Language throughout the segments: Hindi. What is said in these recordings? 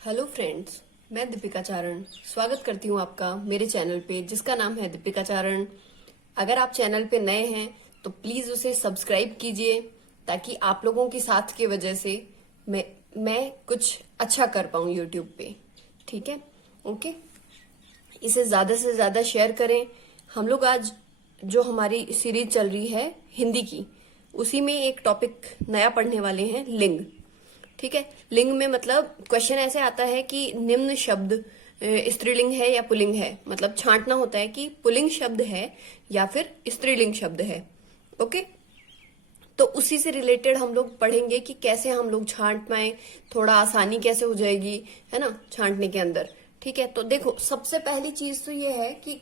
हेलो फ्रेंड्स, मैं दीपिका चारण स्वागत करती हूँ आपका मेरे चैनल पे जिसका नाम है दीपिका चारण। अगर आप चैनल पे नए हैं तो प्लीज उसे सब्सक्राइब कीजिए ताकि आप लोगों की साथ की वजह से मैं कुछ अच्छा कर पाऊँ यूट्यूब पे। ठीक है, ओके। इसे ज्यादा से ज्यादा शेयर करें। हम लोग आज जो हमारी सीरीज चल रही है हिंदी की, उसी में एक टॉपिक नया पढ़ने वाले हैं, लिंग। ठीक है, लिंग में मतलब क्वेश्चन ऐसे आता है कि निम्न शब्द स्त्रीलिंग है या पुल्लिंग है। मतलब छांटना होता है कि पुल्लिंग शब्द है या फिर स्त्रीलिंग शब्द है। ओके, तो उसी से रिलेटेड हम लोग पढ़ेंगे कि कैसे हम लोग छांट पाए, थोड़ा आसानी कैसे हो जाएगी, है ना, छांटने के अंदर। ठीक है, तो देखो सबसे पहली चीज तो ये है कि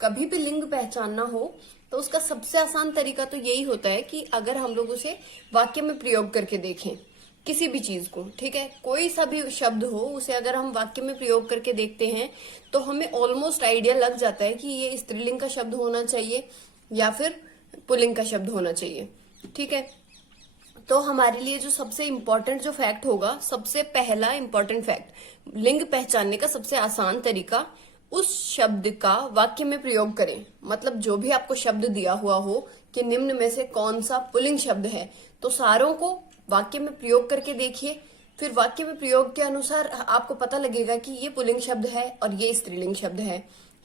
कभी भी लिंग पहचानना हो तो उसका सबसे आसान तरीका तो यही होता है कि अगर हम लोग उसे वाक्य में प्रयोग करके देखें किसी भी चीज को। ठीक है, कोई सा भी शब्द हो उसे अगर हम वाक्य में प्रयोग करके देखते हैं तो हमें ऑलमोस्ट आइडिया लग जाता है कि ये स्त्रीलिंग का शब्द होना चाहिए या फिर पुल्लिंग का शब्द होना चाहिए। ठीक है, तो हमारे लिए जो सबसे इम्पोर्टेंट जो फैक्ट होगा, सबसे पहला इम्पोर्टेंट फैक्ट, लिंग पहचानने का सबसे आसान तरीका, उस शब्द का वाक्य में प्रयोग करें। मतलब जो भी आपको शब्द दिया हुआ हो कि निम्न में से कौन सा पुल्लिंग शब्द है, तो सारों को वाक्य में प्रयोग करके देखिए। फिर वाक्य में प्रयोग के अनुसार आपको पता लगेगा कि ये पुल्लिंग शब्द है और ये स्त्रीलिंग शब्द है।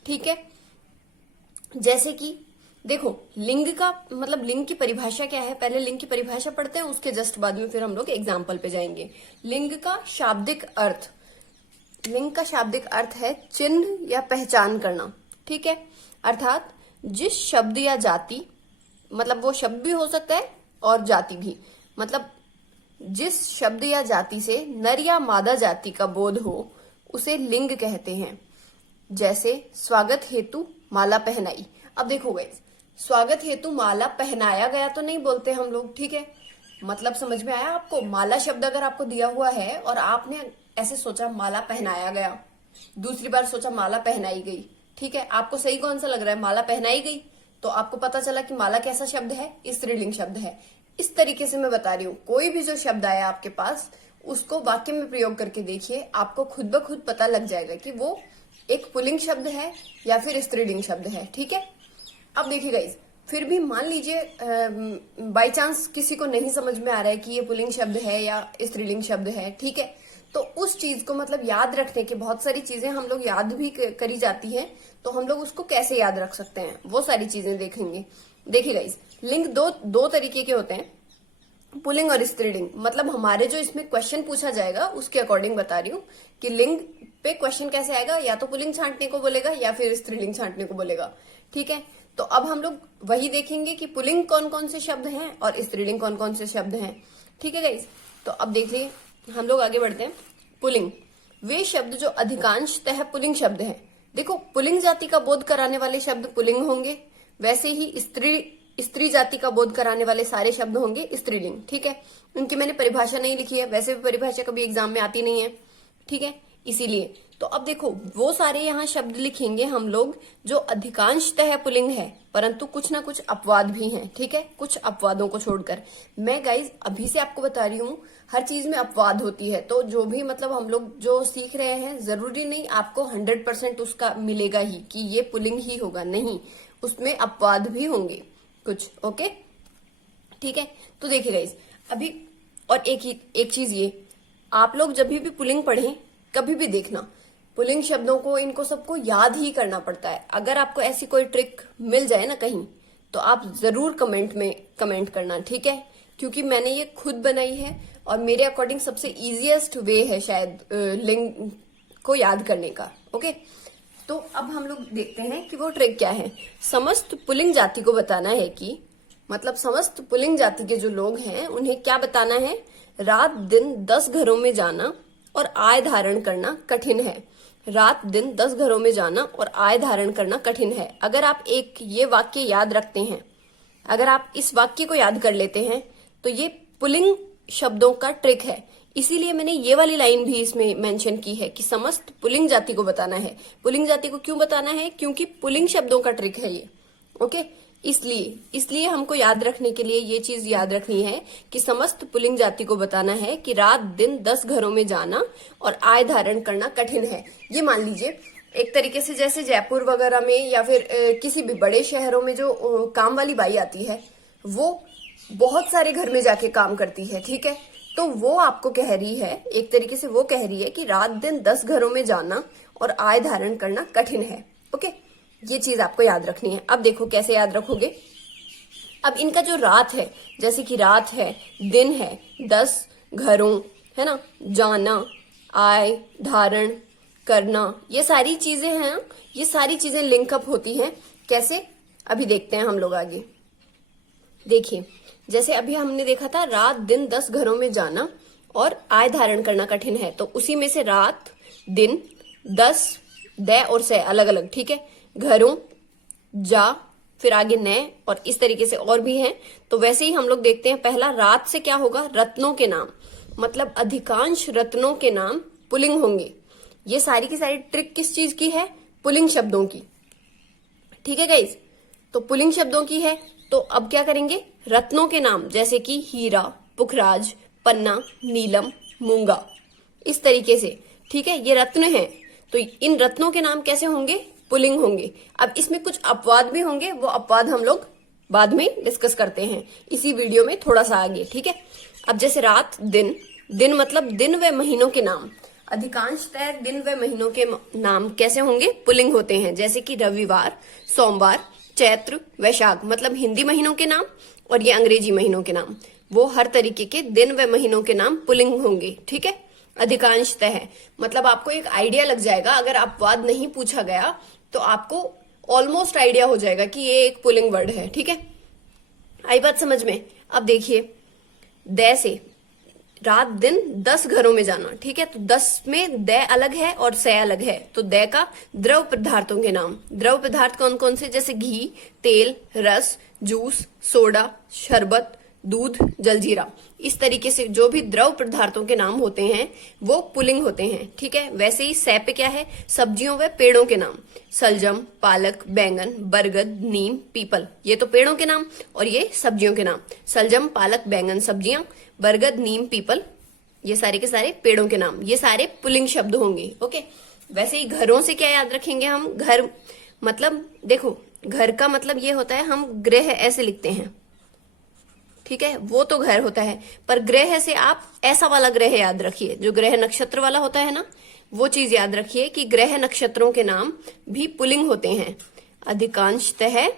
ठीक है, जैसे कि देखो लिंग का मतलब लिंग की परिभाषा क्या है, पहले लिंग की परिभाषा पढ़ते हैं, उसके जस्ट बाद में फिर हम लोग एग्जाम्पल पे जाएंगे। लिंग का शाब्दिक अर्थ, लिंग का शाब्दिक अर्थ है चिन्ह या पहचान करना। ठीक है, अर्थात जिस शब्द या जाति, मतलब वो शब्द भी हो सकता है और जाति भी, मतलब जिस शब्द या जाति से नर या मादा जाति का बोध हो उसे लिंग कहते हैं। जैसे स्वागत हेतु माला पहनाई। अब देखो गाइस, स्वागत हेतु माला पहनाया गया तो नहीं बोलते हम लोग। ठीक है, मतलब समझ में आया आपको। माला शब्द अगर आपको दिया हुआ है और आपने ऐसे सोचा माला पहनाया गया, दूसरी बार सोचा माला पहनाई गई। ठीक है, आपको सही कौन सा लग रहा है, माला पहनाई गई, तो आपको पता चला कि माला कैसा शब्द है, स्त्रीलिंग शब्द है। इस तरीके से मैं बता रही हूँ, कोई भी जो शब्द आया आपके पास उसको वाक्य में प्रयोग करके देखिए, आपको खुद ब खुद पता लग जाएगा कि वो एक पुल्लिंग शब्द है या फिर स्त्रीलिंग शब्द है। ठीक है, अब देखिए गाइस, फिर भी मान लीजिए बाई चांस किसी को नहीं समझ में आ रहा है कि ये पुल्लिंग शब्द है या स्त्रीलिंग शब्द है। ठीक है, तो उस चीज को मतलब याद रखने के, बहुत सारी चीजें हम लोग याद भी करी जाती है, तो हम लोग उसको कैसे याद रख सकते हैं वो सारी चीजें देखेंगे। देखिए गाइस, लिंग दो तरीके के होते हैं, पुल्लिंग और स्त्रीलिंग। मतलब हमारे जो इसमें क्वेश्चन पूछा जाएगा उसके अकॉर्डिंग बता रही हूँ कि लिंग पे क्वेश्चन कैसे आएगा, या तो पुल्लिंग छांटने को बोलेगा या फिर स्त्रीलिंग छांटने को बोलेगा। ठीक है, तो अब हम लोग वही देखेंगे कि पुल्लिंग कौन कौन से शब्द हैं और स्त्रीलिंग कौन कौन से शब्द हैं। ठीक है गाइस, तो अब देखिए हम लोग आगे बढ़ते हैं। पुल्लिंग, वे शब्द जो अधिकांशतः पुल्लिंग शब्द हैं। देखो पुल्लिंग जाति का बोध कराने वाले शब्द पुल्लिंग होंगे, वैसे ही स्त्री जाति का बोध कराने वाले सारे शब्द होंगे स्त्रीलिंग। ठीक है, उनकी मैंने परिभाषा नहीं लिखी है, वैसे भी परिभाषा कभी एग्जाम में आती नहीं है। ठीक है, इसीलिए तो अब देखो वो सारे यहाँ शब्द लिखेंगे हम लोग जो अधिकांशतः पुल्लिंग है, परंतु कुछ ना कुछ अपवाद भी हैं। ठीक है, कुछ अपवादों को छोड़कर। मैं गाइज अभी से आपको बता रही हूँ हर चीज में अपवाद होती है, तो जो भी मतलब हम लोग जो सीख रहे हैं जरूरी नहीं आपको 100% उसका मिलेगा ही कि ये पुल्लिंग ही होगा, नहीं, उसमें अपवाद भी होंगे कुछ। ओके, ठीक है, तो देखिए गाइज अभी और एक चीज ये, आप लोग जब भी पुल्लिंग पढ़ें कभी भी देखना, पुल्लिंग शब्दों को इनको सबको याद ही करना पड़ता है। अगर आपको ऐसी कोई ट्रिक मिल जाए ना कहीं, तो आप जरूर कमेंट में कमेंट करना। ठीक है, क्योंकि मैंने ये खुद बनाई है और मेरे अकॉर्डिंग सबसे इजीएस्ट वे है शायद लिंग को याद करने का। ओके, तो अब हम लोग देखते हैं कि वो ट्रिक क्या है। समस्त पुल्लिंग जाति को बताना है कि, मतलब समस्त पुल्लिंग जाति के जो लोग हैं उन्हें क्या बताना है, रात दिन 10 घरों में जाना और आय धारण करना कठिन है। रात दिन 10 घरों में जाना और आय धारण करना कठिन है। अगर आप एक ये वाक्य याद रखते हैं, अगर आप इस वाक्य को याद कर लेते हैं तो ये पुल्लिंग शब्दों का ट्रिक है। इसीलिए मैंने ये वाली लाइन भी इसमें मेंशन की है कि समस्त पुल्लिंग जाति को बताना है। पुल्लिंग जाति को क्यों बताना है, क्योंकि पुल्लिंग शब्दों का ट्रिक है ये। ओके, इसलिए हमको याद रखने के लिए ये चीज याद रखनी है कि समस्त पुल्लिंग जाति को बताना है कि रात दिन 10 घरों में जाना और आय धारण करना कठिन है। ये मान लीजिए एक तरीके से जैसे जयपुर वगैरह में या फिर किसी भी बड़े शहरों में जो काम वाली बाई आती है वो बहुत सारे घर में जाके काम करती है, ठीक है। तो वो आपको कह रही है, एक तरीके से वो कह रही है कि रात दिन 10 घरों में जाना और आय धारण करना कठिन है। ओके, ये चीज आपको याद रखनी है। अब देखो कैसे याद रखोगे। अब इनका जो रात है, जैसे कि रात है, दिन है, 10 घरों, है ना, जाना, आय धारण करना, ये सारी चीजें हैं, ये सारी चीजें लिंकअप होती हैं। कैसे, अभी देखते हैं हम लोग आगे। देखिए, जैसे अभी हमने देखा था रात दिन 10 घरों में जाना और आय धारण करना कठिन है, तो उसी में से रात, दिन, 10, द और से अलग अलग, ठीक है, घरों, जा, फिर आगे नए और इस तरीके से और भी हैं। तो वैसे ही हम लोग देखते हैं, पहला रात से क्या होगा, रत्नों के नाम, मतलब अधिकांश रत्नों के नाम पुल्लिंग होंगे। ये सारी की सारी ट्रिक किस चीज की है, पुल्लिंग शब्दों की, ठीक है गाइस। तो पुल्लिंग शब्दों की है। तो अब क्या करेंगे, रत्नों के नाम जैसे कि हीरा, पुखराज, पन्ना, नीलम, मूंगा, इस तरीके से, ठीक है, ये रत्न हैं। तो इन रत्नों के नाम कैसे होंगे, पुल्लिंग होंगे। अब इसमें कुछ अपवाद भी होंगे, वो अपवाद हम लोग बाद में डिस्कस करते हैं इसी वीडियो में थोड़ा सा आगे, ठीक है। अब जैसे रात, दिन, दिन मतलब दिन व महीनों के नाम, अधिकांशतः दिन व महीनों के नाम कैसे होंगे, पुल्लिंग होते हैं। जैसे कि रविवार, सोमवार, चैत्र, वैशाख, मतलब हिंदी महीनों के नाम और ये अंग्रेजी महीनों के नाम, वो हर तरीके के दिन व महीनों के नाम पुल्लिंग होंगे, ठीक है, अधिकांशतः है। मतलब आपको एक आइडिया लग जाएगा, अगर अपवाद नहीं पूछा गया तो आपको ऑलमोस्ट आइडिया हो जाएगा कि ये एक पुल्लिंग वर्ड है, ठीक है। आई बात समझ में। अब देखिए, द से रात दिन 10 घरों में जाना, ठीक है, तो 10 में द अलग है और से अलग है। तो द का द्रव पदार्थों के नाम, द्रव पदार्थ कौन कौन से, जैसे घी, तेल, रस, जूस, सोडा, शरबत, दूध, जलजीरा, इस तरीके से जो भी द्रव पदार्थों के नाम होते हैं वो पुल्लिंग होते हैं, ठीक है। वैसे ही से पे क्या है, सब्जियों व पेड़ों के नाम, सलजम, पालक, बैंगन, बरगद, नीम, पीपल, ये तो पेड़ों के नाम और ये सब्जियों के नाम, सलजम, पालक, बैंगन सब्जियां, बरगद, नीम, पीपल, ये सारे के सारे पेड़ों के नाम, ये सारे पुल्लिंग शब्द होंगे। ओके, वैसे ही घरों से क्या याद रखेंगे हम, घर मतलब देखो, घर का मतलब ये होता है, हम गृह ऐसे लिखते हैं, ठीक है, वो तो घर होता है, पर ग्रह से आप ऐसा वाला ग्रह याद रखिए, जो ग्रह नक्षत्र वाला होता है ना, वो चीज याद रखिए कि ग्रह नक्षत्रों के नाम भी पुल्लिंग होते हैं, अधिकांशतः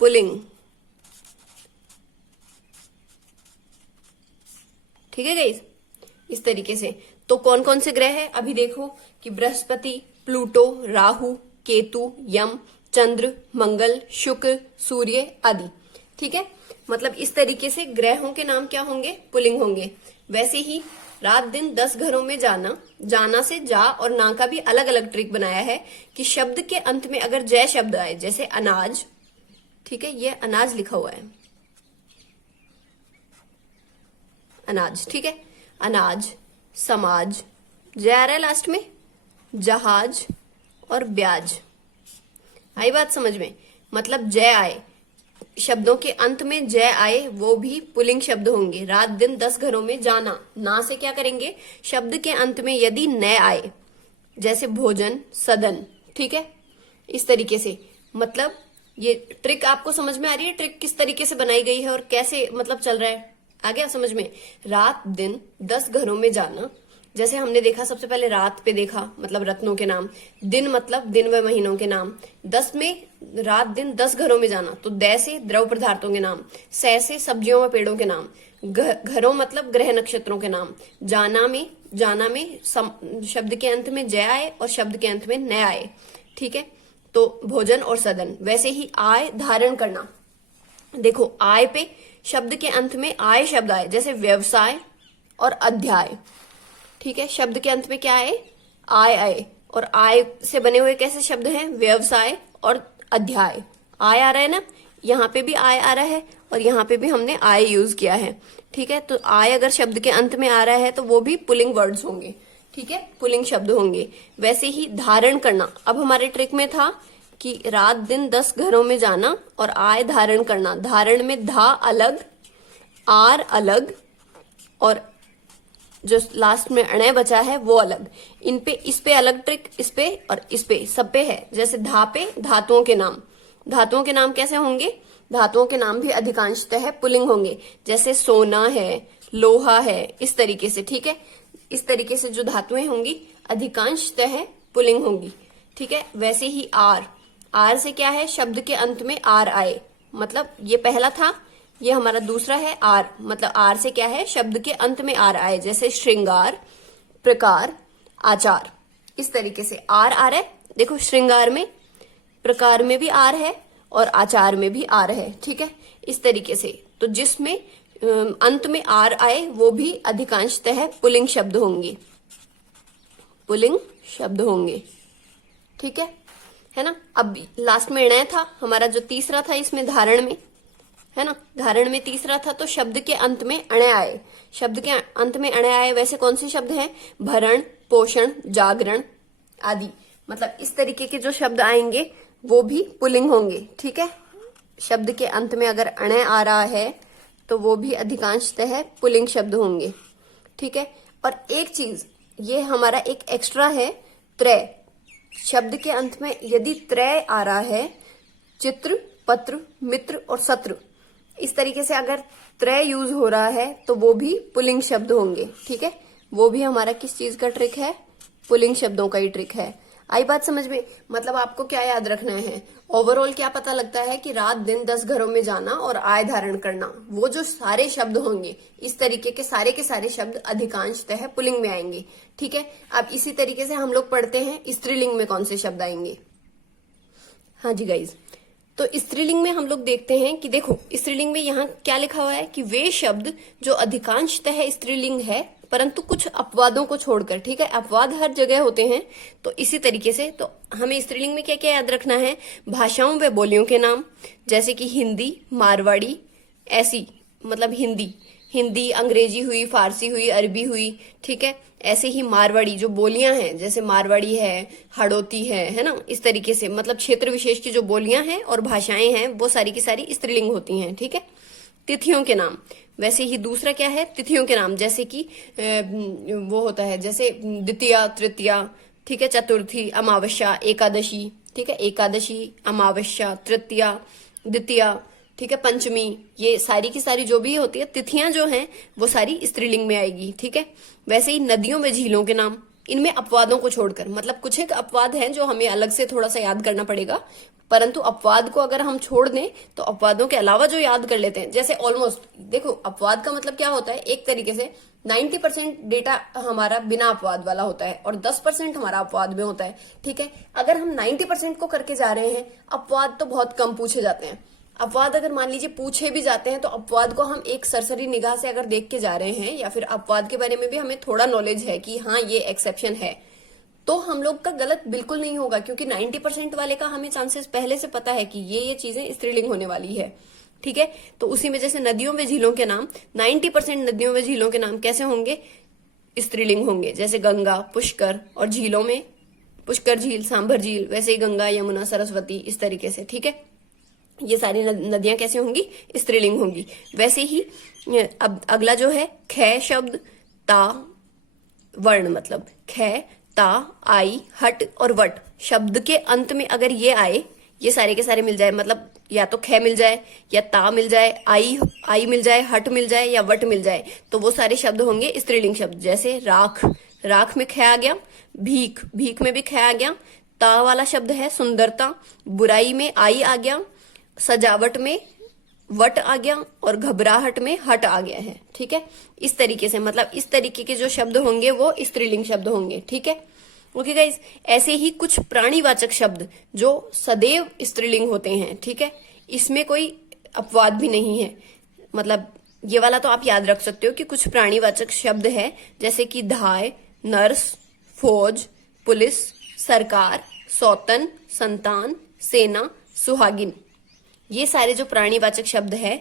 पुल्लिंग, ठीक है गाइस, इस तरीके से। तो कौन कौन से ग्रह है, अभी देखो कि बृहस्पति, प्लूटो, राहु, केतु, यम, चंद्र, मंगल, शुक्र, सूर्य आदि, ठीक है। मतलब इस तरीके से ग्रहों के नाम क्या होंगे, पुल्लिंग होंगे। वैसे ही रात दिन 10 घरों में जाना, जाना से जा और ना का भी अलग अलग ट्रिक बनाया है कि शब्द के अंत में अगर जय शब्द आए, जैसे अनाज, ठीक है, ये अनाज लिखा हुआ है, अनाज, ठीक है, अनाज, समाज, जय आ रहा है लास्ट में, जहाज और ब्याज। आई बात समझ में, मतलब जय आए, शब्दों के अंत में जय आए वो भी पुल्लिंग शब्द होंगे। रात दिन 10 घरों में जाना, ना से क्या करेंगे, शब्द के अंत में यदि न आए, जैसे भोजन, सदन, ठीक है, इस तरीके से। मतलब ये ट्रिक आपको समझ में आ रही है, ट्रिक किस तरीके से बनाई गई है और कैसे मतलब चल रहा है, आ गया समझ में। रात दिन 10 घरों में जाना, जैसे हमने देखा सबसे पहले रात पे देखा, मतलब रत्नों के नाम, दिन मतलब दिन व महीनों के नाम, 10 में रात दिन 10 घरों में जाना, तो द से द्रव पदार्थों के नाम, से सब्जियों व पेड़ों के नाम, घरों मतलब ग्रह नक्षत्रों के नाम, जाना में शब्द के अंत में जय आए और शब्द के अंत में न आए, ठीक है, तो भोजन और सदन। वैसे ही आय धारण करना, देखो आय पे शब्द के अंत में आय शब्द आए, जैसे व्यवसाय और अध्याय, ठीक है, शब्द के अंत में क्या आए, आय आए, और आय से बने हुए कैसे शब्द हैं, व्यवसाय और अध्याय। आय आ रहा है ना, यहाँ पे भी आय आ रहा है और यहाँ पे भी हमने आय यूज किया है, ठीक है। तो आय अगर शब्द के अंत में आ रहा है तो वो भी पुल्लिंग वर्ड्स होंगे, ठीक है, पुल्लिंग शब्द होंगे। वैसे ही धारण करना, अब हमारे ट्रिक में था कि रात दिन 10 घरों में जाना और आय धारण करना। धारण में धा अलग, आर अलग, और जो लास्ट में अणय बचा है वो अलग। इन पे, इस पे अलग ट्रिक, इस पे और इस पे, सब पे है। जैसे धा पे धातुओं के नाम, धातुओं के नाम कैसे होंगे? धातुओं के नाम भी अधिकांशतः पुल्लिंग होंगे। जैसे सोना है, लोहा है, इस तरीके से, ठीक है। इस तरीके से जो धातुएं होंगी अधिकांशतः पुल्लिंग होंगी, ठीक है। वैसे ही आर, आर से क्या है? शब्द के अंत में आर आए, मतलब ये पहला था, ये हमारा दूसरा है आर, मतलब आर से क्या है? शब्द के अंत में आर आए। जैसे श्रृंगार, प्रकार, आचार, इस तरीके से आर आ रहा है। देखो, श्रृंगार में, प्रकार में भी आर है और आचार में भी आर है, ठीक है। इस तरीके से तो जिसमें अंत में आर आए वो भी अधिकांशतः पुल्लिंग शब्द होंगे, पुल्लिंग शब्द होंगे, ठीक है ना। अब लास्ट में अणय था हमारा, जो तीसरा था इसमें धारण में, है ना, धारण में तीसरा था, तो शब्द के अंत में अणय आए। शब्द के अंत में अणय आए, वैसे कौन से शब्द हैं? भरण, पोषण, जागरण आदि, मतलब इस तरीके के जो शब्द आएंगे वो भी पुल्लिंग होंगे, ठीक है। शब्द के अंत में अगर अणय आ रहा है तो वो भी अधिकांशतः पुल्लिंग शब्द होंगे, ठीक है। और एक चीज, ये हमारा एक एक्स्ट्रा है, त्रय। शब्द के अंत में यदि त्रय आ रहा है, चित्र, पत्र, मित्र और सत्र, इस तरीके से अगर त्रय यूज हो रहा है तो वो भी पुल्लिंग शब्द होंगे, ठीक है। वो भी हमारा किस चीज का ट्रिक है? पुल्लिंग शब्दों का ही ट्रिक है। आई बात समझ में? मतलब आपको क्या याद रखना है? ओवरऑल क्या पता लगता है कि रात दिन 10 घरों में जाना और आय धारण करना, वो जो सारे शब्द होंगे, इस तरीके के सारे शब्द अधिकांशतः पुल्लिंग में आएंगे, ठीक है। अब इसी तरीके से हम लोग पढ़ते हैं स्त्रीलिंग में कौन से शब्द आएंगे। हाँ जी गाइज, तो स्त्रीलिंग में हम लोग देखते हैं कि देखो, स्त्रीलिंग में यहाँ क्या लिखा हुआ है कि वे शब्द जो अधिकांशतः स्त्रीलिंग है परंतु कुछ अपवादों को छोड़कर, ठीक है। अपवाद हर जगह होते हैं, तो इसी तरीके से तो हमें स्त्रीलिंग में क्या क्या याद रखना है? भाषाओं व बोलियों के नाम, जैसे कि हिंदी, मारवाड़ी, ऐसी, मतलब हिंदी, अंग्रेजी हुई, फारसी हुई, अरबी हुई, ठीक है। ऐसे ही मारवाड़ी जो बोलियां हैं, जैसे मारवाड़ी है, हाड़ौती है ना, इस तरीके से, मतलब क्षेत्र विशेष की जो बोलियां हैं और भाषाएं हैं वो सारी की सारी स्त्रीलिंग होती हैं, ठीक है। तिथियों के नाम, वैसे ही दूसरा क्या है? तिथियों के नाम, जैसे कि वो होता है, जैसे द्वितीया, तृतीया, ठीक है, चतुर्थी, अमावस्या, एकादशी, ठीक है, एकादशी, अमावस्या, तृतीया, द्वितीया, ठीक है, पंचमी, ये सारी की सारी जो भी होती है तिथियां जो हैं वो सारी स्त्रीलिंग में आएगी, ठीक है। वैसे ही नदियों व झीलों के नाम, इनमें अपवादों को छोड़कर, मतलब कुछ एक अपवाद हैं जो हमें अलग से थोड़ा सा याद करना पड़ेगा, परंतु अपवाद को अगर हम छोड़ दें तो अपवादों के अलावा जो याद कर लेते हैं, जैसे ऑलमोस्ट, देखो अपवाद का मतलब क्या होता है? एक तरीके से 90% डेटा हमारा बिना अपवाद वाला होता है और 10% हमारा अपवाद में होता है, ठीक है। अगर हम 90% को करके जा रहे हैं, अपवाद तो बहुत कम पूछे जाते हैं। अपवाद अगर मान लीजिए पूछे भी जाते हैं तो अपवाद को हम एक सरसरी निगाह से अगर देख के जा रहे हैं, या फिर अपवाद के बारे में भी हमें थोड़ा नॉलेज है कि हाँ ये एक्सेप्शन है, तो हम लोग का गलत बिल्कुल नहीं होगा, क्योंकि 90% वाले का हमें चांसेस पहले से पता है कि ये चीजें स्त्रीलिंग होने वाली है, ठीक है। तो उसी में जैसे नदियों व झीलों के नाम, 90% नदियों व झीलों के नाम कैसे होंगे? स्त्रीलिंग होंगे, जैसे गंगा, पुष्कर, और झीलों में पुष्कर झील, सांभर झील, वैसे ही गंगा, यमुना, सरस्वती, इस तरीके से, ठीक है। ये सारी नदियां कैसे होंगी? स्त्रीलिंग होंगी। वैसे ही अब अगला जो है ख शब्द, ता वर्ण, मतलब ख, ता, आई, हट और वट, शब्द के अंत में अगर ये आए, ये सारे के सारे मिल जाए, मतलब या तो ख मिल जाए या ता मिल जाए, आई मिल जाए, हट मिल जाए या वट मिल जाए, तो वो सारे शब्द होंगे स्त्रीलिंग शब्द। जैसे राख, राख में ख आ गया, भीख, भीख में भी ख आ गया, ता वाला शब्द है सुंदरता, बुराई में आई आ गया, सजावट में वट आ गया, और घबराहट में हट आ गया है, ठीक है। इस तरीके से, मतलब इस तरीके के जो शब्द होंगे वो स्त्रीलिंग शब्द होंगे, ठीक है। ओके गाइज, ऐसे ही कुछ प्राणीवाचक शब्द जो सदैव स्त्रीलिंग होते हैं, ठीक है, इसमें कोई अपवाद भी नहीं है। मतलब ये वाला तो आप याद रख सकते हो कि कुछ प्राणीवाचक शब्द है, जैसे कि धाय, नर्स, फौज, पुलिस, सरकार, सौतन, संतान, सेना, सुहागिन, ये सारे जो प्राणीवाचक शब्द है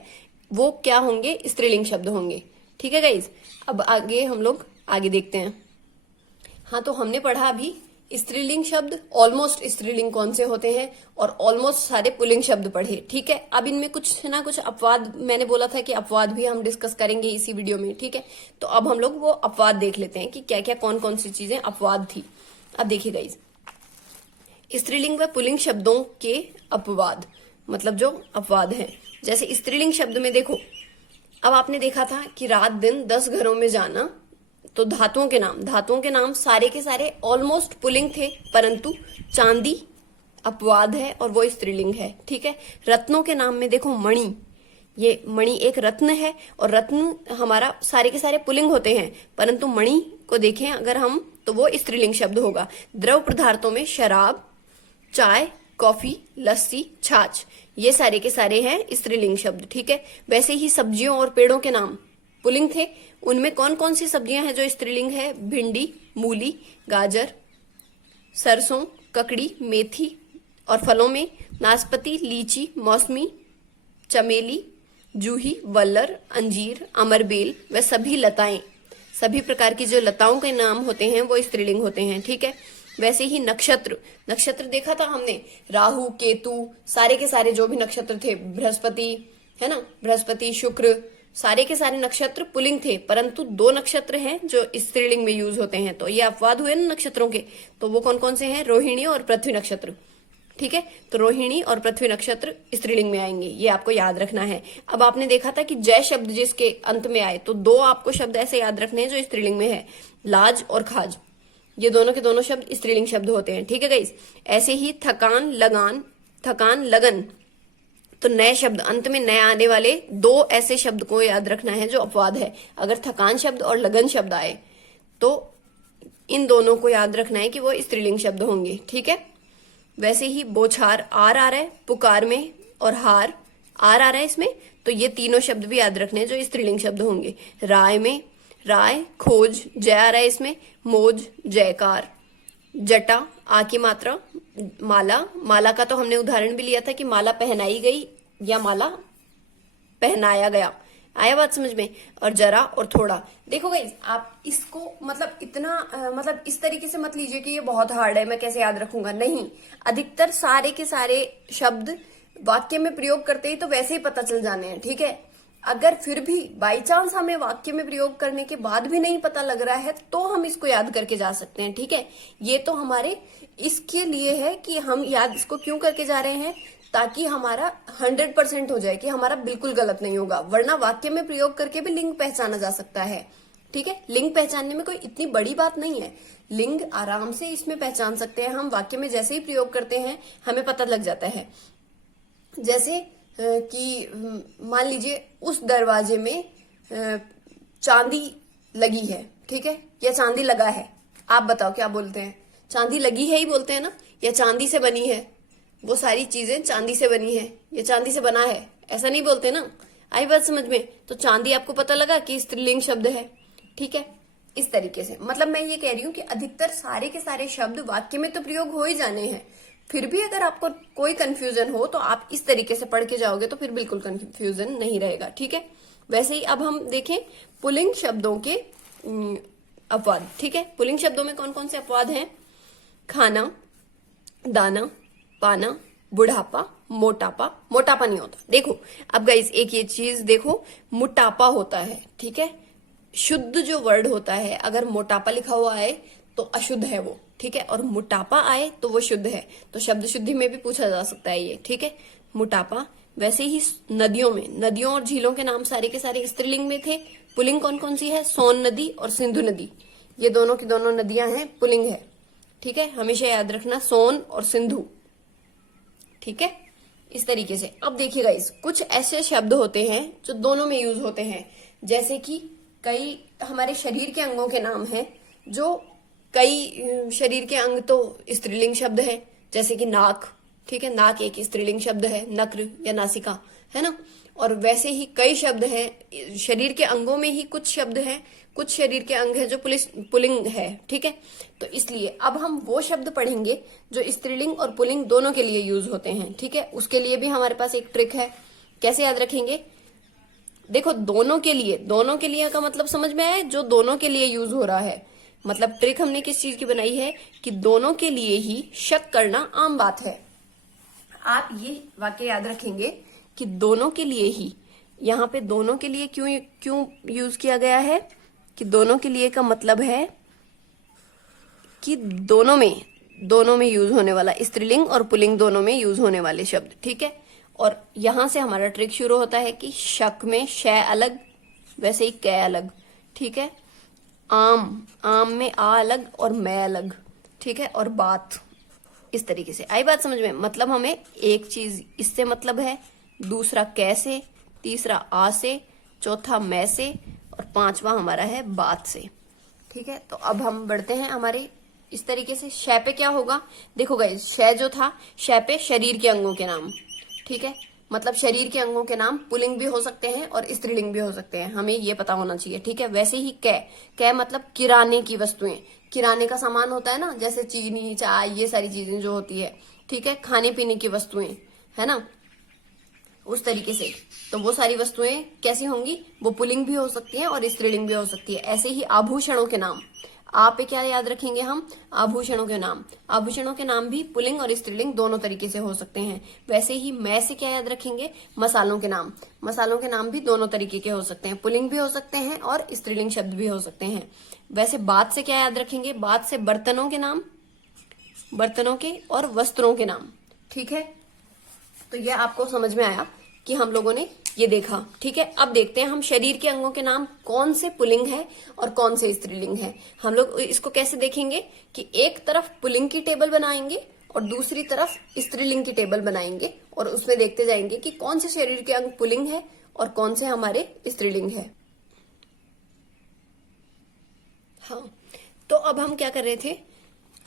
वो क्या होंगे? स्त्रीलिंग शब्द होंगे, ठीक है गाइज। अब आगे हम लोग आगे देखते हैं। हाँ, तो हमने पढ़ा अभी स्त्रीलिंग शब्द, ऑलमोस्ट स्त्रीलिंग कौन से होते हैं, और ऑलमोस्ट सारे पुल्लिंग शब्द पढ़े। ठीक है, अब इनमें कुछ ना कुछ अपवाद, मैंने बोला था कि अपवाद भी हम डिस्कस करेंगे इसी वीडियो में। ठीक है, तो अब हम लोग वो अपवाद देख लेते हैं कि क्या क्या कौन कौन सी चीजें अपवाद थी। अब देखिए गाइस, स्त्रीलिंग व पुल्लिंग शब्दों के अपवाद, मतलब जो अपवाद हैं। जैसे स्त्रीलिंग शब्द में देखो, अब आपने देखा था कि रात दिन 10 घरों में जाना, तो धातुओं के नाम सारे के सारे ऑलमोस्ट पुल्लिंग थे, परंतु चांदी अपवाद है और वो स्त्रीलिंग है। ठीक है, रत्नों के नाम में देखो मणि, ये मणि एक रत्न है, और रत्न हमारा सारे के सारे पुल्लिंग होते हैं, परंतु मणि को देखें अगर हम तो वो स्त्रीलिंग शब्द होगा। द्रव पदार्थों में शराब, चाय, कॉफी, लस्सी, छाछ, ये सारे के सारे हैं स्त्रीलिंग शब्द। ठीक है, वैसे ही सब्जियों और पेड़ों के नाम पुल्लिंग थे। उनमें कौन कौन सी सब्जियां हैं जो स्त्रीलिंग है? भिंडी, मूली, गाजर, सरसों, ककड़ी, मेथी। और फलों में नाशपाती, लीची, मौसमी, चमेली, जूही, वल्लर, अंजीर, अमरबेल व सभी लताएं, सभी प्रकार की जो लताओं के नाम होते हैं वो स्त्रीलिंग होते हैं। ठीक है, वैसे ही नक्षत्र देखा था हमने, राहु, केतु, सारे के सारे जो भी नक्षत्र थे, बृहस्पति है ना, बृहस्पति, शुक्र, सारे के सारे नक्षत्र पुल्लिंग थे, परंतु 2 नक्षत्र हैं जो स्त्रीलिंग में यूज होते हैं। तो ये अपवाद हुए ना नक्षत्रों के, तो वो कौन कौन से हैं? रोहिणी और पृथ्वी नक्षत्र। ठीक है, तो रोहिणी और पृथ्वी नक्षत्र स्त्रीलिंग में आएंगे, ये आपको याद रखना है। अब आपने देखा था कि जय शब्द जिसके अंत में आए, तो 2 आपको शब्द ऐसे याद रखने हैं जो स्त्रीलिंग में है, लाज और खाज, ये दोनों के दोनों शब्द स्त्रीलिंग शब्द होते हैं। ठीक है गाइस, ऐसे ही थकान, लगन, तो नए शब्द, अंत में नए आने वाले 2 ऐसे शब्द को याद रखना है जो अपवाद है। अगर थकान शब्द और लगन शब्द आए तो इन दोनों को याद रखना है कि वो स्त्रीलिंग शब्द होंगे। ठीक है, वैसे ही बोछार, आर आ रहा है, पुकार में, और हार, आर आ रहा है इसमें, तो ये तीनों शब्द भी याद रखने हैं जो स्त्रीलिंग शब्द होंगे। राय में, राय, खोज, जय आ रहा है इसमें, मौज, जयकार, जटा, आ की मात्रा, माला का तो हमने उदाहरण भी लिया था कि माला पहनाई गई या माला पहनाया गया। आया बात समझ में? और जरा और थोड़ा। देखो गाइस, आप इसको मतलब इतना मतलब इस तरीके से मत लीजिए कि ये बहुत हार्ड है, मैं कैसे याद रखूंगा। नहीं, अधिकतर सारे के सारे शब्द वाक्य में प्रयोग करते ही तो वैसे ही पता चल जाने हैं। ठीक है, अगर फिर भी बाई चांस हमें वाक्य में प्रयोग करने के बाद भी नहीं पता लग रहा है तो हम इसको याद करके जा सकते हैं। ठीक है, ये तो हमारे इसके लिए है कि हम याद इसको क्यों करके जा रहे हैं, ताकि हमारा 100% हो जाए कि हमारा बिल्कुल गलत नहीं होगा। वरना वाक्य में प्रयोग करके भी लिंग पहचाना जा सकता है। ठीक है, लिंग पहचानने में कोई इतनी बड़ी बात नहीं है, लिंग आराम से इसमें पहचान सकते हैं हम। वाक्य में जैसे ही प्रयोग करते हैं हमें पता लग जाता है। जैसे कि मान लीजिए उस दरवाजे में चांदी लगी है, ठीक है, या चांदी लगा है, आप बताओ क्या बोलते हैं? चांदी लगी है ही बोलते हैं ना, या चांदी से बनी है, वो सारी चीजें चांदी से बनी है, ये चांदी से बना है, ऐसा नहीं बोलते ना। आई बात समझ में? तो चांदी आपको पता लगा कि स्त्रीलिंग शब्द है। ठीक है, इस तरीके से मतलब मैं ये कह रही हूँ कि अधिकतर सारे के सारे शब्द वाक्य में तो प्रयोग हो ही जाने हैं। फिर भी अगर आपको कोई कंफ्यूजन हो तो आप इस तरीके से पढ़ के जाओगे तो फिर बिल्कुल कंफ्यूजन नहीं रहेगा। ठीक है, वैसे ही अब हम देखें पुल्लिंग शब्दों के अपवाद। ठीक है, पुल्लिंग शब्दों में कौन कौन से अपवाद हैं? खाना, दाना, पाना, बुढ़ापा, मोटापा। मोटापा नहीं होता। देखो अब गाइस एक ये चीज देखो, मोटापा होता है। ठीक है, शुद्ध जो वर्ड होता है, अगर मोटापा लिखा हुआ है तो अशुद्ध है वो। ठीक है, और मोटापा आए तो वो शुद्ध है। तो शब्द शुद्धि में भी पूछा जा सकता है ये। ठीक है, मोटापा। वैसे ही नदियों में, नदियों और झीलों के नाम सारे के सारे स्त्रीलिंग में थे। पुल्लिंग कौन कौन सी है? सोन नदी और सिंधु नदी, ये दोनों की दोनों नदियां हैं, पुल्लिंग है। ठीक है, हमेशा याद रखना सोन और सिंधु। ठीक है, इस तरीके से। अब देखिए गाइस, कुछ ऐसे शब्द होते हैं जो दोनों में यूज होते हैं। जैसे कि कई हमारे शरीर के अंगों के नाम हैं, जो कई शरीर के अंग तो स्त्रीलिंग शब्द है, जैसे कि नाक। ठीक है, नाक एक स्त्रीलिंग शब्द है, नक्र या नासिका, है ना। और वैसे ही कई शब्द हैं शरीर के अंगों में ही, कुछ शब्द हैं, कुछ शरीर के अंग है जो पुल्लिंग है। ठीक है, तो इसलिए अब हम वो शब्द पढ़ेंगे जो स्त्रीलिंग और पुल्लिंग दोनों के लिए यूज होते हैं। ठीक है, उसके लिए भी हमारे पास एक ट्रिक है। कैसे याद रखेंगे? देखो दोनों के लिए का मतलब समझ में आया, जो दोनों के लिए यूज हो रहा है। मतलब ट्रिक हमने किस चीज की बनाई है कि दोनों के लिए ही शक करना आम बात है। आप ये वाक्य याद रखेंगे कि दोनों के लिए ही, यहाँ पे दोनों के लिए क्यों क्यों यूज किया गया है कि दोनों के लिए का मतलब है कि दोनों में यूज होने वाला, स्त्रीलिंग और पुल्लिंग दोनों में यूज होने वाले शब्द, ठीक है। और यहां से हमारा ट्रिक शुरू होता है कि शक में शय अलग, वैसे ही कै अलग, ठीक है। आम में आ अलग और मैं अलग, ठीक है। और बात, इस तरीके से आई बात समझ में। मतलब हमें एक चीज इससे मतलब है, दूसरा कै से, तीसरा आ से, चौथा मैं से, और पांचवा हमारा है बात से, ठीक है। तो अब हम बढ़ते हैं हमारे इस तरीके से। शय पे क्या होगा, देखो गाइस, शय जो था, शय पे शरीर के अंगों के नाम, ठीक है। मतलब शरीर के अंगों के नाम पुल्लिंग भी हो सकते हैं और स्त्रीलिंग भी हो सकते हैं, हमें ये पता होना चाहिए, ठीक है। वैसे ही कै मतलब किराने की वस्तुएं, किराने का सामान होता है ना, जैसे चीनी, चाय, ये सारी चीजें जो होती है, ठीक है। खाने पीने की वस्तुएं, है ना, उस तरीके से। तो वो सारी वस्तुएं कैसी होंगी, वो पुल्लिंग भी हो सकती है और स्त्रीलिंग भी हो सकती है। ऐसे ही आभूषणों के नाम, आप पे क्या याद रखेंगे हम, आभूषणों के नाम। आभूषणों के नाम भी पुल्लिंग और स्त्रीलिंग दोनों तरीके से हो सकते हैं। वैसे ही मैं से क्या याद रखेंगे, मसालों के नाम। मसालों के नाम भी दोनों तरीके के हो सकते हैं, पुल्लिंग भी हो सकते हैं और स्त्रीलिंग शब्द भी हो सकते हैं। वैसे बात से क्या याद रखेंगे, बात से बर्तनों के नाम, बर्तनों के और वस्त्रों के नाम, ठीक है। तो यह आपको समझ में आया कि हम लोगों ने ये देखा, ठीक है। अब देखते हैं हम शरीर के अंगों के नाम कौन से पुल्लिंग है और कौन से स्त्रीलिंग है। हम लोग इसको कैसे देखेंगे कि एक तरफ पुल्लिंग की टेबल बनाएंगे और दूसरी तरफ स्त्रीलिंग की टेबल बनाएंगे, और उसमें देखते जाएंगे कि कौन से शरीर के अंग पुल्लिंग है और कौन से हमारे स्त्रीलिंग है। हाँ, तो अब हम क्या कर रहे थे,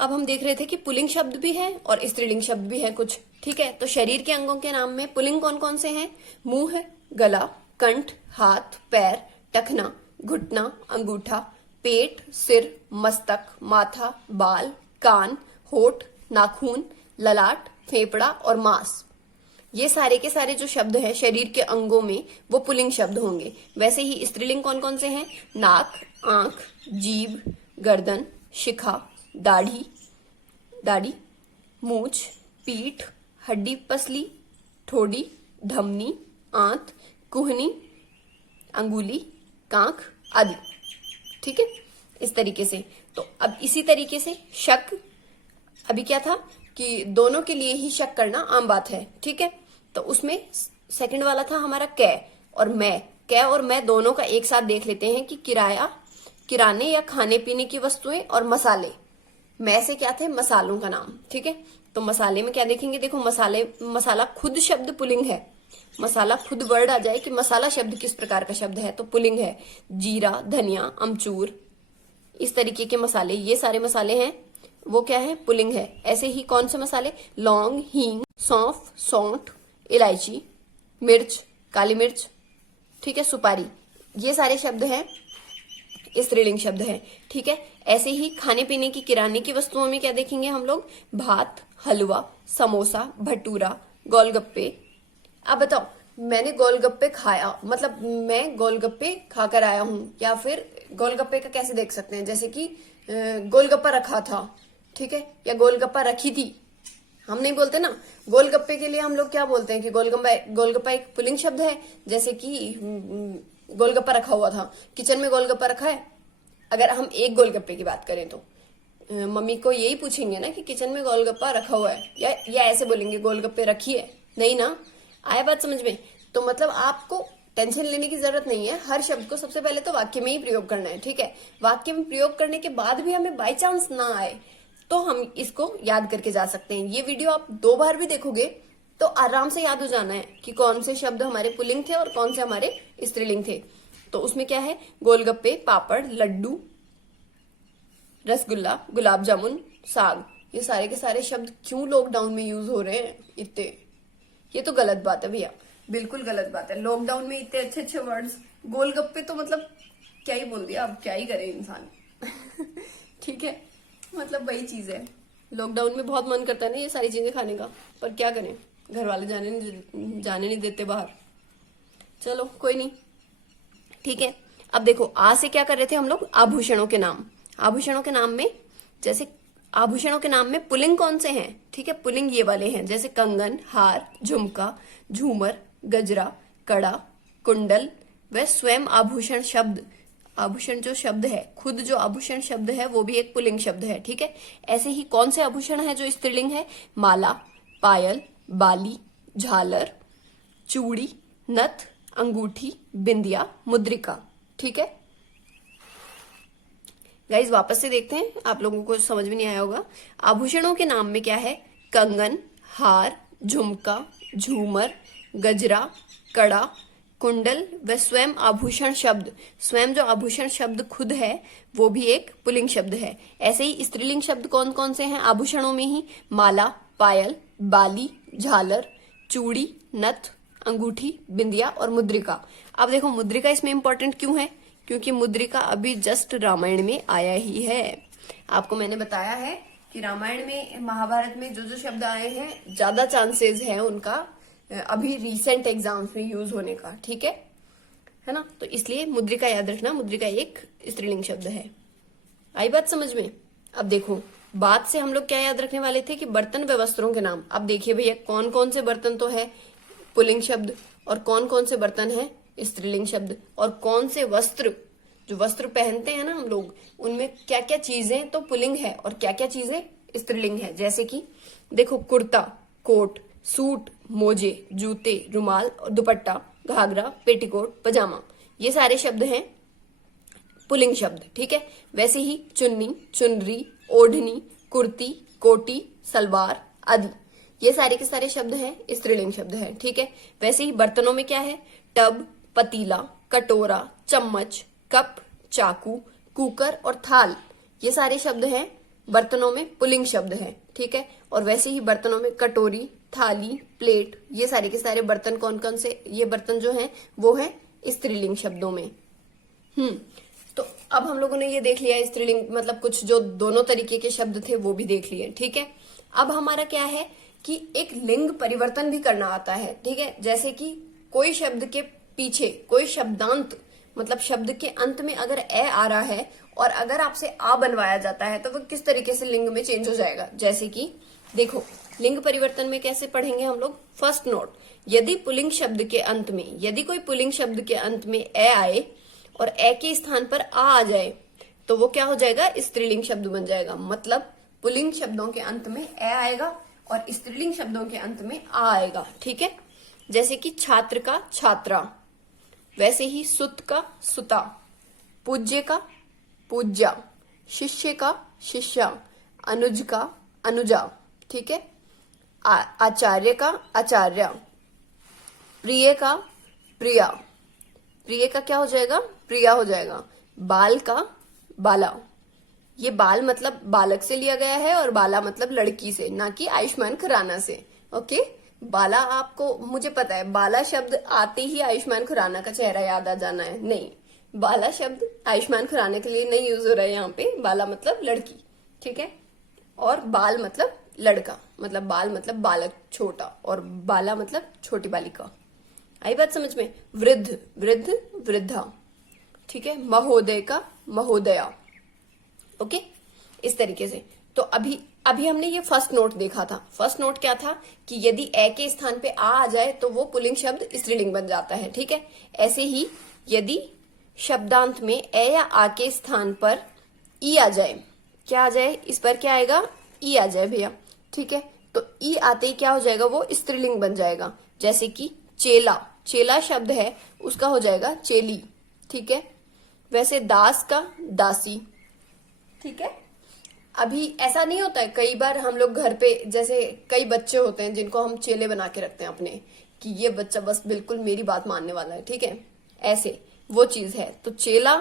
अब हम देख रहे थे कि पुल्लिंग शब्द भी है और स्त्रीलिंग शब्द भी है कुछ, ठीक है। तो शरीर के अंगों के नाम में पुल्लिंग कौन कौन से हैं, मुंह, गला, कंठ, हाथ, पैर, टखना, घुटना, अंगूठा, पेट, सिर, मस्तक, माथा, बाल, कान, होठ, नाखून, ललाट, फेफड़ा और मांस। ये सारे के सारे जो शब्द हैं शरीर के अंगों में, वो पुल्लिंग शब्द होंगे। वैसे ही स्त्रीलिंग कौन कौन से हैं, नाक, आंख, जीभ, गर्दन, शिखा, दाढ़ी, मूछ, पीठ, हड्डी पसली, ठोड़ी, धमनी, आंत, कुहनी, अंगुली, कांख आदि, ठीक है। इस तरीके से। तो अब इसी तरीके से शक, अभी क्या था कि दोनों के लिए ही शक करना आम बात है, ठीक है। तो उसमें सेकंड वाला था हमारा कै और मैं। कै और मैं दोनों का एक साथ देख लेते हैं कि किराने या खाने पीने की वस्तुएं और मसाले। मैं से क्या थे, मसालों का नाम, ठीक है। तो मसाले में क्या देखेंगे, देखो मसाला खुद शब्द पुल्लिंग है। मसाला खुद वर्ड आ जाए कि मसाला शब्द किस प्रकार का शब्द है, तो पुल्लिंग है। जीरा, धनिया, अमचूर, इस तरीके के मसाले, ये सारे मसाले हैं, वो क्या है, पुल्लिंग है। ऐसे ही कौन से मसाले, लौंग, हींग, सौंफ, सौंठ, इलायची, मिर्च, काली मिर्च, ठीक है, सुपारी, ये सारे शब्द हैं, स्त्रीलिंग शब्द है, ठीक है। ऐसे ही खाने पीने की किराने की वस्तुओं में क्या देखेंगे हम लोग, भात, हलवा, समोसा, भटूरा, गोलगप्पे। अब बताओ, मैंने गोलगप्पे खाया, मतलब मैं गोलगप्पे खाकर आया हूं, या फिर गोलगप्पे का कैसे देख सकते हैं, जैसे कि गोलगप्पा रखा था, ठीक है, या गोलगप्पा रखी थी। हम नहीं बोलते ना, गोलगप्पे के लिए हम लोग क्या बोलते हैं कि गोलगप्पा एक पुल्लिंग शब्द है। जैसे कि गोलगप्पा रखा हुआ था, किचन में गोलगप्पा रखा है। अगर हम एक गोलगप्पे की बात करें तो मम्मी को यही पूछेंगे ना कि किचन में गोलगप्पा रखा हुआ है, या ऐसे बोलेंगे गोलगप्पे रखिए, नहीं ना। आया बात समझ में। तो मतलब आपको टेंशन लेने की जरूरत नहीं है, हर शब्द को सबसे पहले तो वाक्य में ही प्रयोग करना है, ठीक है। वाक्य में प्रयोग करने के बाद भी हमें बाई चांस ना आए तो हम इसको याद करके जा सकते हैं। ये वीडियो आप 2 बार भी देखोगे तो आराम से याद हो जाना है कि कौन से शब्द हमारे पुल्लिंग थे और कौन से हमारे स्त्रीलिंग थे। तो उसमें क्या है, गोलगप्पे, पापड़, लड्डू, रसगुल्ला, गुलाब जामुन, साग, ये सारे के सारे शब्द क्यों लॉकडाउन में यूज हो रहे हैं इतने, ये तो गलत बात है भैया, बिल्कुल गलत बात है। लॉकडाउन में इतने अच्छे अच्छे वर्ड्स, गोलगप्पे तो मतलब क्या ही बोल दिया, अब क्या ही करे इंसान ठीक है, मतलब वही चीज है। लॉकडाउन में बहुत मन करता है ना ये सारी चीजें खाने का, पर क्या करें, घर वाले जाने नहीं देते बाहर। चलो कोई नहीं, ठीक है। अब देखो, आ से क्या कर रहे थे हम लोग, आभूषणों के नाम। आभूषणों के नाम में, जैसे आभूषणों के नाम में पुल्लिंग कौन से हैं? ठीक है, पुल्लिंग ये वाले हैं, जैसे कंगन, हार, झुमका, झूमर, गजरा, कड़ा, कुंडल व स्वयं आभूषण शब्द। आभूषण जो शब्द है, खुद जो आभूषण शब्द है वो भी एक पुल्लिंग शब्द है। ठीक है, ऐसे ही कौन से आभूषण है जो स्त्रीलिंग है? माला, पायल, बाली, झालर, चूड़ी, नथ, अंगूठी, बिंदिया, मुद्रिका। ठीक है गाइज, वापस से देखते हैं, आप लोगों को समझ में नहीं आया होगा। आभूषणों के नाम में क्या है? कंगन, हार, झुमका, झूमर, गजरा, कड़ा, कुंडल व स्वयं आभूषण शब्द। स्वयं जो आभूषण शब्द खुद है वो भी एक पुल्लिंग शब्द है। ऐसे ही स्त्रीलिंग शब्द कौन कौन से हैं आभूषणों में ही? माला, पायल, बाली, झालर, चूड़ी, नथ, अंगूठी, बिंदिया और मुद्रिका। अब देखो मुद्रिका इसमें इंपॉर्टेंट क्यों है? क्योंकि मुद्रिका अभी जस्ट रामायण में आया ही है। आपको मैंने बताया है कि रामायण में, महाभारत में जो जो शब्द आए हैं ज्यादा चांसेस है उनका अभी रिसेंट एग्जाम्स में यूज होने का। ठीक है ना? तो इसलिए मुद्रिका याद रखना, मुद्रिका एक स्त्रीलिंग शब्द है। आई बात समझ में? अब देखो, बात से हम लोग क्या याद रखने वाले थे कि बर्तन व वस्त्रों के नाम। अब देखिए भैया, कौन कौन से बर्तन तो है पुल्लिंग शब्द और कौन कौन से बर्तन है स्त्रीलिंग शब्द, और कौन से वस्त्र, जो वस्त्र पहनते हैं ना हम लोग, उनमें क्या क्या चीजें तो पुल्लिंग है और क्या क्या चीजें स्त्रीलिंग है। जैसे कि देखो, कुर्ता, कोट, सूट, मोजे, जूते, रुमाल और दुपट्टा, घाघरा, पेटीकोट, पजामा, ये सारे शब्द हैं पुल्लिंग शब्द। ठीक है, वैसे ही चुन्नी, चुनरी, ओढ़नी, कुर्ती, कोटी, सलवार आदि, ये सारे के सारे शब्द हैं स्त्रीलिंग शब्द हैं। ठीक है, वैसे ही बर्तनों में क्या है? टब, पतीला, कटोरा, चम्मच, कप, चाकू, कुकर और थाल, ये सारे शब्द हैं बर्तनों में पुल्लिंग शब्द हैं। ठीक है, और वैसे ही बर्तनों में कटोरी, थाली, प्लेट, ये सारे के सारे बर्तन कौन कौन से, ये बर्तन जो हैं वो हैं स्त्रीलिंग शब्दों में। तो अब हम लोगों ने ये देख लिया स्त्रीलिंग, मतलब कुछ जो दोनों तरीके के शब्द थे वो भी देख लिए। ठीक है, अब हमारा क्या है कि एक लिंग परिवर्तन भी करना आता है। ठीक है, जैसे कि कोई शब्द के पीछे कोई शब्दांत, मतलब शब्द के अंत में अगर ए आ रहा है और अगर आपसे आ बनवाया जाता है तो वो किस तरीके से लिंग में चेंज हो जाएगा। जैसे कि देखो, लिंग परिवर्तन में कैसे पढ़ेंगे हम लोग? फर्स्ट नोट, यदि पुल्लिंग शब्द के अंत में, यदि कोई पुल्लिंग शब्द के अंत में ए आए और ए के स्थान पर आ जाए तो वो क्या हो जाएगा? स्त्रीलिंग शब्द बन जाएगा। मतलब पुल्लिंग शब्दों के अंत में ए आएगा और स्त्रीलिंग शब्दों के अंत में आ आएगा। ठीक है, जैसे कि छात्र का छात्रा, वैसे ही सुत का सुता, पूज्य का पूज्या, शिष्य का शिष्या, अनुज का अनुजा। ठीक है, आचार्य का आचार्य, प्रिय का प्रिया, प्रिय का क्या हो जाएगा? प्रिया हो जाएगा। बाल का बाला, ये बाल मतलब बालक से लिया गया है और बाला मतलब लड़की से, ना कि आयुष्मान खुराना से। ओके, बाला, आपको, मुझे पता है बाला शब्द आते ही आयुष्मान खुराना का चेहरा याद आ जाना है, नहीं, बाला शब्द आयुष्मान खुराना के लिए नहीं यूज हो रहा है यहाँ पे। बाला मतलब लड़की। ठीक है, और बाल मतलब लड़का, मतलब बाल मतलब बालक छोटा और बाला मतलब छोटी बालिका। आई बात समझ में? वृद्ध, वृद्ध, वृद्धा। ठीक है, महोदय का महोदया। ओके, इस तरीके से। तो अभी हमने ये फर्स्ट नोट देखा था। फर्स्ट नोट क्या था कि यदि ए के स्थान पे आ जाए तो वो पुल्लिंग शब्द स्त्रीलिंग बन जाता है। ठीक है, ऐसे ही यदि शब्दांत में ए या आ के स्थान पर ई आ जाए, क्या आ जाए? इस पर क्या आएगा? ई आ जाए भैया। ठीक है, तो ई आते ही क्या हो जाएगा? वो स्त्रीलिंग बन जाएगा। जैसे कि चेला, चेला शब्द है उसका हो जाएगा चेली। ठीक है, वैसे दास का दासी। ठीक है, अभी ऐसा नहीं होता है, कई बार हम लोग घर पे, जैसे कई बच्चे होते हैं जिनको हम चेले बना के रखते हैं अपने, कि ये बच्चा बस बिल्कुल मेरी बात मानने वाला है। ठीक है, ऐसे वो चीज है। तो चेला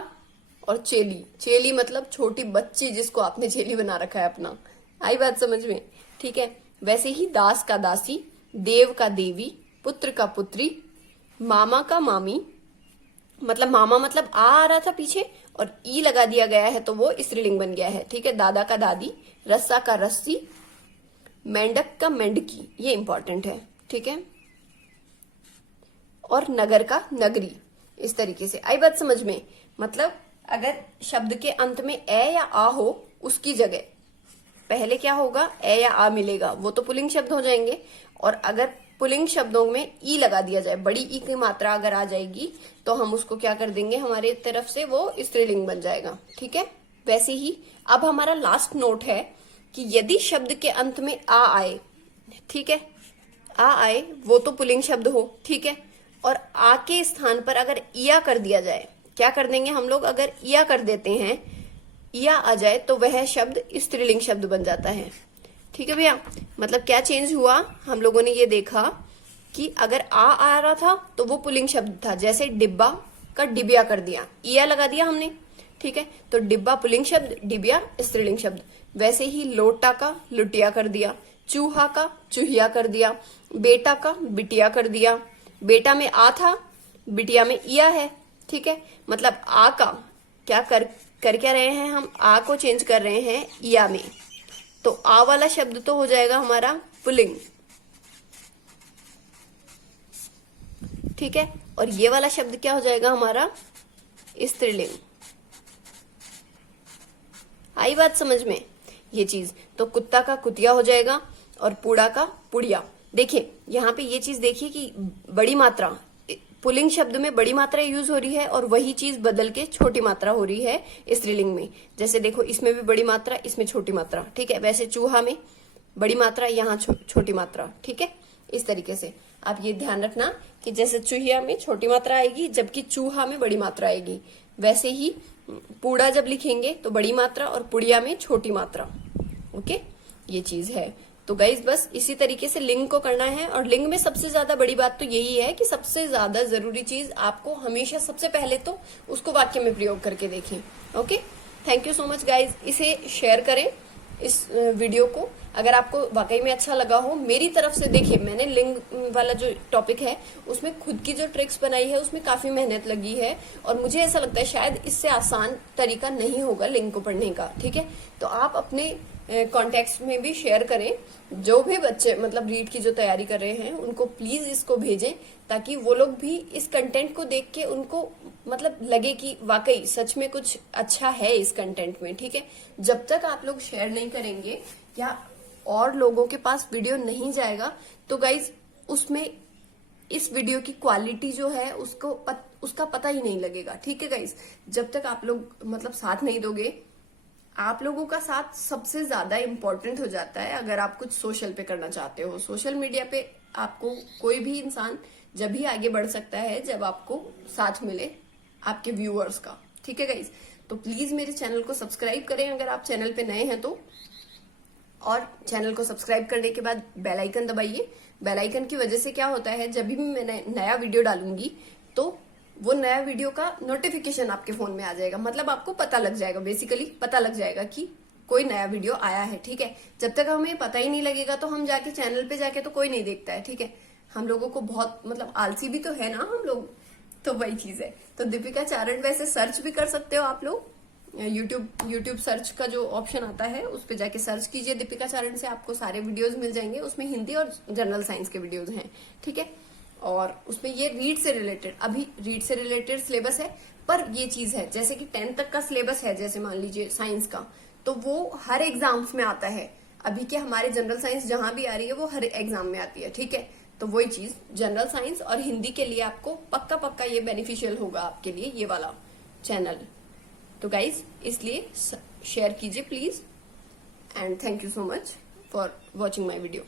और चेली, चेली मतलब छोटी बच्ची जिसको आपने चेली बना रखा है अपना। आई बात समझ में? ठीक है, वैसे ही दास का दासी, देव का देवी, पुत्र का पुत्री, मामा का मामी, मतलब मामा मतलब आ रहा था पीछे और ई लगा दिया गया है तो वो स्त्रीलिंग बन गया है। ठीक है, दादा का दादी, रस्सा का रस्सी, मेंढक का मेंढकी, ये इंपॉर्टेंट है। ठीक है, और नगर का नगरी, इस तरीके से। आई बात समझ में? मतलब अगर शब्द के अंत में ए या आ हो उसकी जगह पहले क्या होगा, ए या आ मिलेगा, वो तो पुल्लिंग शब्द हो जाएंगे। और अगर पुल्लिंग शब्दों में ई लगा दिया जाए, बड़ी ई की मात्रा अगर आ जाएगी तो हम उसको क्या कर देंगे, हमारे तरफ से वो स्त्रीलिंग बन जाएगा। ठीक है, वैसे ही अब हमारा लास्ट नोट है कि यदि शब्द के अंत में आ आए, ठीक है, आ आए वो तो पुल्लिंग शब्द हो, ठीक है, और आ के स्थान पर अगर इया कर दिया जाए, क्या कर देंगे हम लोग, अगर इया कर देते हैं, इया आ जाए तो वह शब्द स्त्रीलिंग शब्द बन जाता है। ठीक है भैया, मतलब क्या चेंज हुआ, हम लोगों ने ये देखा कि अगर आ रहा था तो वो पुल्लिंग शब्द था, जैसे डिब्बा का डिबिया कर दिया, इया लगा दिया हमने, ठीक है, तो डिब्बा पुल्लिंग शब्द, डिबिया स्त्रीलिंग शब्द। वैसे ही लोटा का लुटिया कर दिया, चूहा का चूहिया कर दिया, बेटा का बिटिया कर दिया, बेटा में आ था, बिटिया में इया है। ठीक है, मतलब आ का क्या कर क्या रहे हैं हम, आ को चेंज कर रहे हैं इया में, तो आ वाला शब्द तो हो जाएगा हमारा पुल्लिंग। ठीक है, और ये वाला शब्द क्या हो जाएगा हमारा, स्त्रीलिंग। आई बात समझ में ये चीज, तो कुत्ता का कुतिया हो जाएगा और पूड़ा का पुड़िया। देखिए यहाँ पे ये चीज देखिए कि बड़ी मात्रा, पुल्लिंग शब्द में बड़ी मात्रा यूज हो रही है और वही चीज बदल के छोटी मात्रा हो रही है स्त्रीलिंग में। जैसे देखो इसमें भी बड़ी मात्रा, इसमें छोटी मात्रा। ठीक है, वैसे चूहा में बड़ी मात्रा, यहाँ छोटी मात्रा। ठीक है, इस तरीके से आप ये ध्यान रखना कि जैसे चूहिया में छोटी मात्रा आएगी जबकि चूहा में बड़ी मात्रा आएगी, वैसे ही पूड़ा जब लिखेंगे तो बड़ी मात्रा और पुड़िया में छोटी मात्रा। ओके, ये चीज है। तो गाइज बस इसी तरीके से लिंग को करना है, और लिंग में सबसे ज्यादा बड़ी बात तो यही है कि सबसे ज्यादा जरूरी चीज आपको हमेशा सबसे पहले तो उसको वाक्य में प्रयोग करके देखें। Okay, thank you so much guys. इसे शेयर करें इस वीडियो को, अगर आपको वाकई में अच्छा लगा हो। मेरी तरफ से देखिए, मैंने लिंग वाला जो टॉपिक है उसमें खुद की जो ट्रिक्स बनाई है उसमें काफी मेहनत लगी है, और मुझे ऐसा लगता है शायद इससे आसान तरीका नहीं होगा लिंग को पढ़ने का। ठीक है, तो आप अपने कॉन्टेक्ट्स में भी शेयर करें, जो भी बच्चे मतलब रीड की जो तैयारी कर रहे हैं उनको प्लीज इसको भेजें, ताकि वो लोग भी इस कंटेंट को देख के उनको मतलब लगे कि वाकई सच में कुछ अच्छा है इस कंटेंट में। ठीक है, जब तक आप लोग शेयर नहीं करेंगे या और लोगों के पास वीडियो नहीं जाएगा तो गाइज उसमें इस वीडियो की क्वालिटी जो है उसका पता ही नहीं लगेगा। ठीक है गाइज, जब तक आप लोग मतलब साथ नहीं दोगे, आप लोगों का साथ सबसे ज्यादा इम्पोर्टेंट हो जाता है अगर आप कुछ सोशल पे करना चाहते हो। सोशल मीडिया पे आपको कोई भी इंसान जब भी आगे बढ़ सकता है जब आपको साथ मिले आपके व्यूअर्स का। ठीक है गाइज, तो प्लीज मेरे चैनल को सब्सक्राइब करें अगर आप चैनल पे नए हैं तो, और चैनल को सब्सक्राइब करने के बाद बेल आइकन दबाइए। बेल आइकन की वजह से क्या होता है, जब भी मैं नया वीडियो डालूंगी तो वो नया वीडियो का नोटिफिकेशन आपके फोन में आ जाएगा, मतलब आपको पता लग जाएगा, बेसिकली पता लग जाएगा कि कोई नया वीडियो आया है। ठीक है, जब तक हमें पता ही नहीं लगेगा तो हम जाके चैनल पे जाके तो कोई नहीं देखता है। ठीक है, हम लोगों को बहुत मतलब आलसी भी तो है ना हम लोग, तो वही चीज है। तो दीपिका चारण वैसे सर्च भी कर सकते हो आप लोग, यूट्यूब सर्च का जो ऑप्शन आता है उस पर जाके सर्च कीजिए दीपिका चारण से, आपको सारे वीडियोज मिल जाएंगे। उसमें हिंदी और जनरल साइंस के वीडियोज हैं। ठीक है, और उसमें ये रीड से रिलेटेड, अभी रीड से रिलेटेड सिलेबस है, पर ये चीज है जैसे कि 10th तक का सिलेबस है, जैसे मान लीजिए साइंस का, तो वो हर एग्जाम्स में आता है। अभी के हमारे जनरल साइंस जहां भी आ रही है वो हर एग्जाम में आती है। ठीक है, तो वही चीज जनरल साइंस और हिंदी के लिए आपको पक्का पक्का ये बेनिफिशियल होगा आपके लिए ये वाला चैनल। तो गाइज इसलिए शेयर कीजिए please, and thank you so much for watching my video.